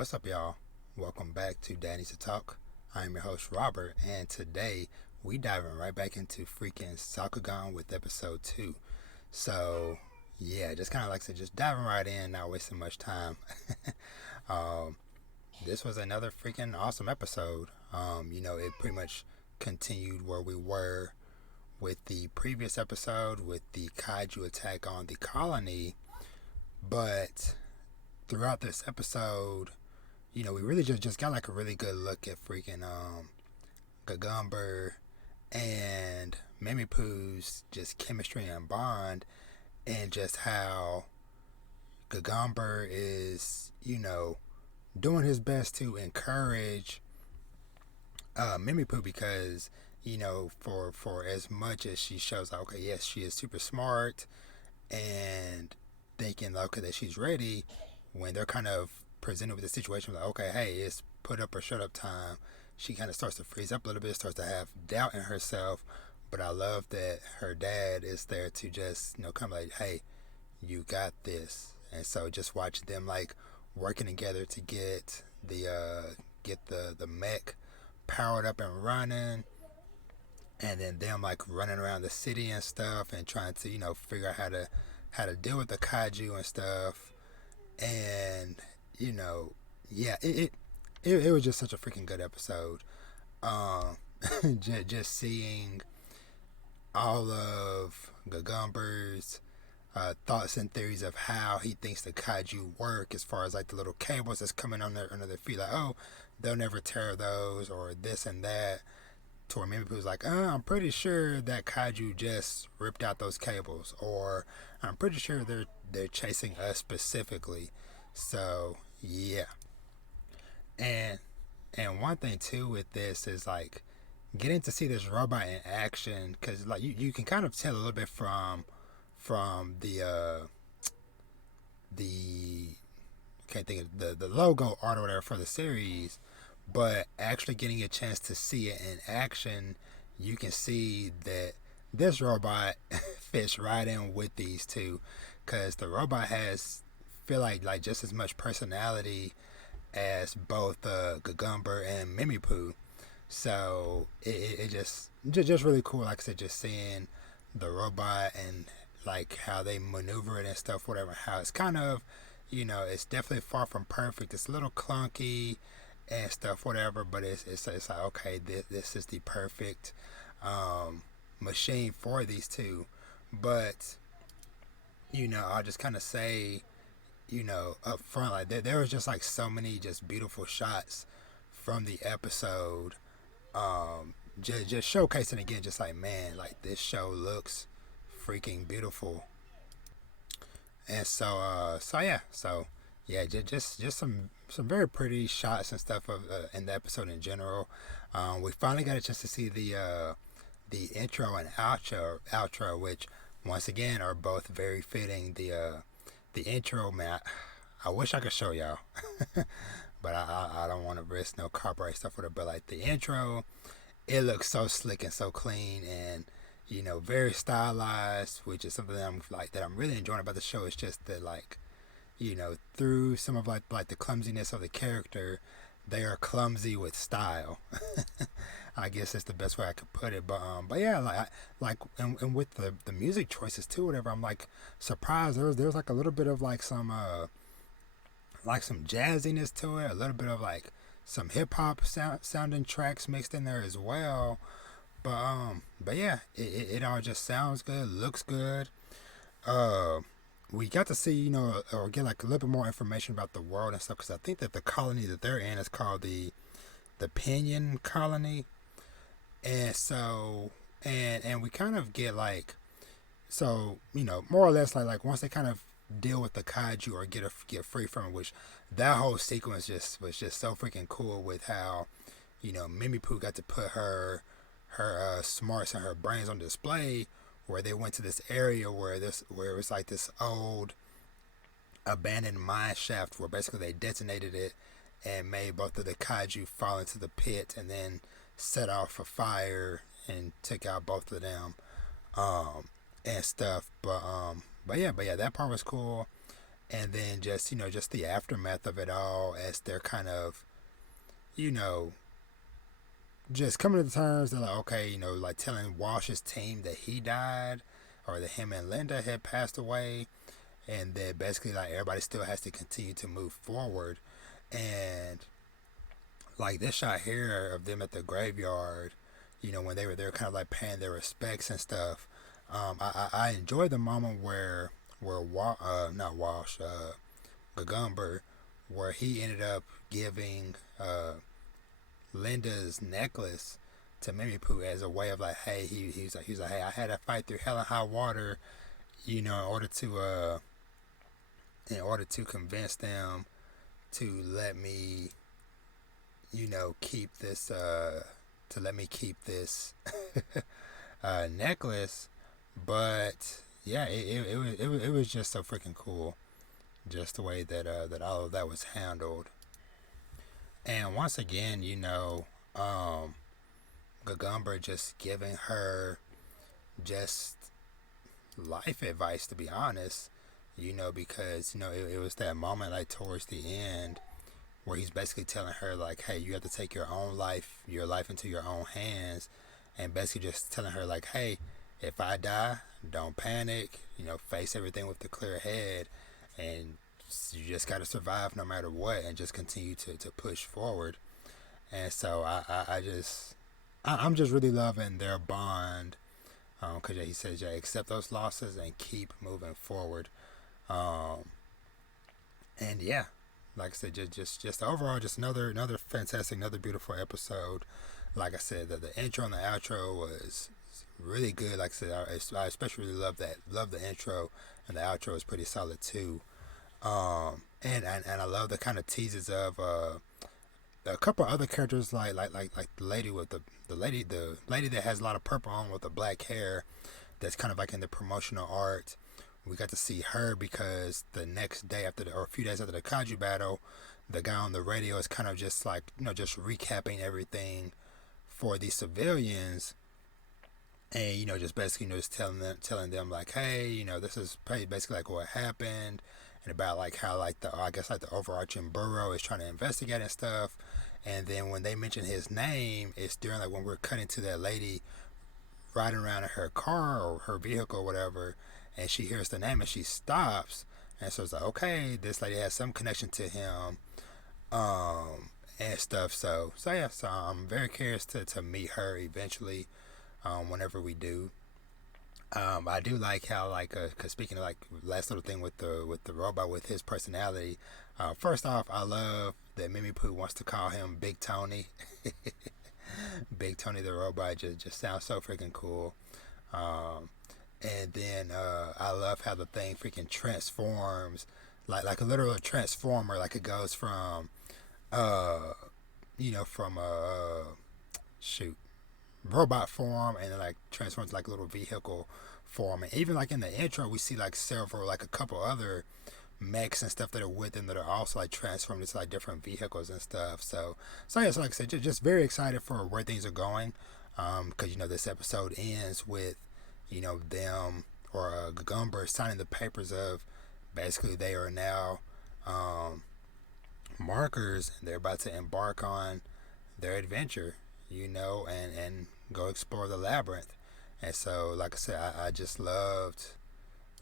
What's up, y'all? Welcome back to Daddy's to Talk. I'm your host, Robert, and today we diving right back into freaking Sakugan with episode 2. So, yeah, just kind of like I said, just diving right in, not wasting much time. um, this was another freaking awesome episode. It pretty much continued where we were with the previous episode with the kaiju attack on the colony, but throughout this episode, we really just got like a really good look at freaking Gagumber and Mimipu's just chemistry and bond, and just how Gagumber is, doing his best to encourage Mimipu because, for as much as she shows, like, okay, yes, she is super smart and thinking, like, okay, that she's ready, when they're kind of presented with the situation, like, okay, hey, it's put up or shut up time, she kind of starts to freeze up a little bit, starts to have doubt in herself. But I love that her dad is there to just, come like, hey, you got this. And so just watching them like working together to get the mech powered up and running, and then them like running around the city and stuff and trying to figure out how to deal with the kaiju and stuff. And yeah, it was just such a freaking good episode. um just seeing all of Gagumber's thoughts and theories of how he thinks the kaiju work, as far as like the little cables that's coming on under their feet, like, oh, they'll never tear those, or this and that. To where maybe people's like, I'm pretty sure that kaiju just ripped out those cables, or I'm pretty sure they're chasing us specifically. So yeah, and one thing too with this is like getting to see this robot in action, because like you can kind of tell a little bit from the can't think of the logo art or whatever for the series, but actually getting a chance to see it in action, you can see that this robot fits right in with these two, because the robot has feel like just as much personality as both Gagumber and Mimipu. So it just really cool. Like I said, just seeing the robot and like how they maneuver it and stuff, whatever. How it's kind of, it's definitely far from perfect. It's a little clunky and stuff, whatever. But it's like, okay, this is the perfect machine for these two. But I'll just kind of say, up front, like there was just like so many just beautiful shots from the episode. Just showcasing again, just like, man, like this show looks freaking beautiful. And so yeah, just some very pretty shots and stuff of in the episode in general. We finally got a chance to see the intro and outro, which once again are both very fitting. The intro, man, I wish I could show y'all, but I don't want to risk no copyright stuff with it. But like the intro, it looks so slick and so clean, and very stylized, which is something that I'm really enjoying about the show. It's just that, like, through some of like the clumsiness of the character, they are clumsy with style. I guess that's the best way I could put it. But yeah, and with the music choices too, whatever. I'm like surprised. There's like a little bit of like some jazziness to it, a little bit of like some hip hop sounding tracks mixed in there as well. But yeah, it all just sounds good, looks good. We got to see, or get like a little bit more information about the world and stuff, because I think that the colony that they're in is called the Pinion Colony. And so and we kind of get like, so more or less like once they kind of deal with the kaiju or get free from it, which that whole sequence was just so freaking cool, with how Mimipu got to put her smarts and her brains on display, where they went to this area where it was like this old abandoned mine shaft, where basically they detonated it and made both of the kaiju fall into the pit, and then set off a fire and took out both of them, and stuff. But yeah, that part was cool. and then just just the aftermath of it all as they're kind of you know just coming to the terms that like okay like telling Walsh's team that he died or that him and Linda had passed away, and that basically like everybody still has to continue to move forward. And like this shot here of them at the graveyard, when they were there kind of like paying their respects and stuff. I enjoyed the moment where not Walsh, Gagumber, where he ended up giving Linda's necklace to Mimi Pooh as a way of like, hey, he's like, hey, I had to fight through hell and high water, in order to convince them to let me, keep this, necklace. But yeah, it was just so freaking cool, just the way that all of that was handled. And once again, Gagumber just giving her just life advice, to be honest, because it was that moment like towards the end where he's basically telling her like, hey, you have to take your life into your own hands, and basically just telling her like, hey, if I die, don't panic, face everything with a clear head, and you just got to survive no matter what, and just continue to push forward. And so I'm just really loving their bond, because he says, yeah, accept those losses and keep moving forward. And yeah, like I said, just overall, just another fantastic, another beautiful episode. Like I said, the intro and the outro was really good. Like I said, I especially really love the intro, and the outro is pretty solid too. And I love the kind of teases of a couple other characters like the lady with the lady that has a lot of purple on with the black hair, that's kind of like in the promotional art. We got to see her because the next day or a few days after the Kaiju battle, the guy on the radio is kind of just like just recapping everything for the civilians, and just basically just telling them like, hey, this is basically like what happened, and about like how like the overarching bureau is trying to investigate and stuff. And then when they mention his name, it's during like when we're cutting to that lady riding around in her car or her vehicle or whatever, and she hears the name and she stops, and so it's like, okay, this lady has some connection to him, and stuff. So yeah, so I'm very curious to meet her eventually, whenever we do. I do like how cause speaking of like last little thing with the robot with his personality. First off, I love that Mimi Pooh wants to call him Big Tony. Big Tony the robot just sounds so freaking cool. And then I love how the thing freaking transforms, like a literal transformer. Like it goes from from shoot robot form, and then like transforms like a little vehicle form. And even like in the intro, we see like a couple other mechs and stuff that are with them that are also like transformed into like different vehicles and stuff. So yeah, so like I said, just very excited for where things are going. Because this episode ends with them or Gagumber signing the papers of basically they are now markers, and they're about to embark on their adventure, and go explore the labyrinth. And so, like I said, I just loved,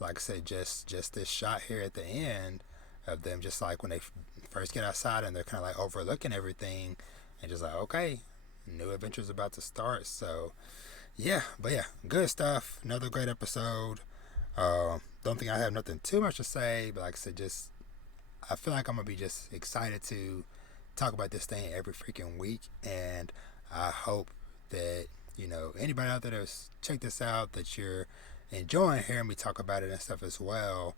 like I said, just this shot here at the end of them, just like when they first get outside and they're kind of like overlooking everything, and just like, okay, new adventure's about to start. So yeah, but yeah, good stuff. Another great episode. Don't think I have nothing too much to say, but like I said, I feel like I'm gonna be just excited to talk about this thing every freaking week, and I hope that anybody out there that's checked this out, that you're enjoying hearing me talk about it and stuff as well.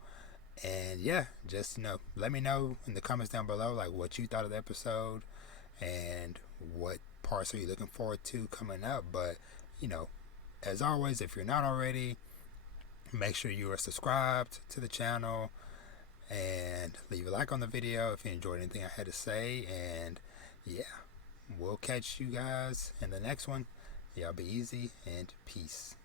And yeah, just let me know in the comments down below like what you thought of the episode and what parts are you looking forward to coming up. But as always, if you're not already, make sure you are subscribed to the channel and leave a like on the video if you enjoyed anything I had to say. And yeah, we'll catch you guys in the next one. Y'all be easy, and peace.